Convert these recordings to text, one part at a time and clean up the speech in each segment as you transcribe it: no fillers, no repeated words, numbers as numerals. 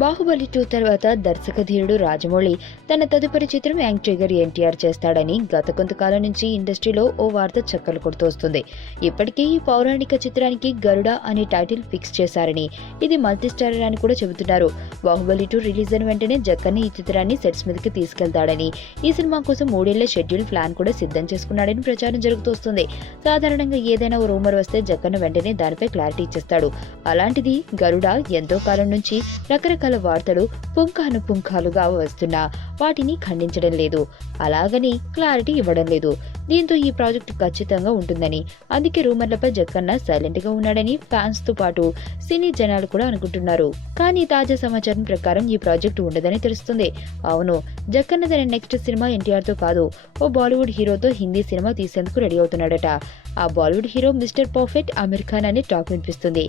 బాహుబలి 2 తర్వాత దర్శక ధీరుడు రాజమౌళి తన తదుపరి చిత్రం యంగ్ ట్రిగర్ ఎన్టీఆర్ చేస్తాడని గత కొంతకాలం నుంచి ఇండస్ట్రీలో ఓ వార్త చక్కర్లు కొడుతోస్తుంది. ఇప్పటికే ఈ పౌరాణిక చిత్రానికి గరుడ అనే టైటిల్ ఫిక్స్ చేశారని, ఇది మల్టీస్టారర్ అని కూడా చెబుతున్నారు. బాహుబలి 2 రిలీజ్ అయిన వెంటనే జక్కన్న ఈ చిత్రాన్ని సెట్స్ మీదకి తీసుకెళ్తాడని, ఈ సినిమా కోసం 3 ఏళ్ల షెడ్యూల్ ప్లాన్ కూడా సిద్ధం చేసుకున్నాడని ప్రచారం జరుగుతోస్తుంది. సాధారణంగా ఏదైనా ఓ రూమర్ వస్తే జక్కన్న వెంటనే దానిపై క్లారిటీ ఇచ్చేస్తాడు. అలాంటిది గరుడ ఎంతో కాలం నుంచి రకరకాల వార్తలు పుంఖానుపుంఖాలుగా వస్తున్నా వాటిని ఖండించడం లేదు, అలాగని క్లారిటీ ఇవ్వడం లేదు. దీంతో ఈ ప్రాజెక్టు ఖచ్చితంగా ఉంటుందని, అందుకే రూమర్లపై జక్కన్న సైలెంట్ గా ఉన్నాడని ఫ్యాన్స్ తో పాటు సినీ జనాలు కూడా అనుకుంటున్నారు. కానీ తాజా సమాచారం ప్రకారం ఈ ప్రాజెక్టు ఉండదని తెలుస్తుంది. అవును, జక్కన్న తన నెక్స్ట్ సినిమా ఎన్టీఆర్ తో కాదు, ఓ బాలీవుడ్ హీరోతో హిందీ సినిమా తీసేందుకు రెడీ అవుతున్నాడట. ఆ Bollywood hero mister perfect Aamir Khan అని టాక్ వినిపిస్తుంది.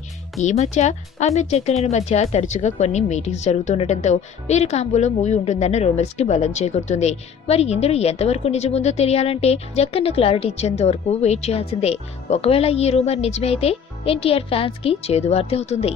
ఈ మధ్య అమీర్ జక్కన్న మధ్య తరచుగా కొన్ని మీటింగ్స్ జరుగుతుండటంతో వీరి కాంబోలో మూవీ ఉంటుందన్న రూమర్స్ కి బలం చేకూరుతుంది. మరి ఇందులో ఎంతవరకు నిజముందో తెలియాలంటే జక్కన్న క్లారిటీ ఇచ్చేంత వరకు వెయిట్ చేయాల్సిందే. ఒకవేళ ఈ రూమర్ నిజమే అయితే ఎన్టీఆర్ ఫ్యాన్స్ కి చేదు వార్త అవుతుంది.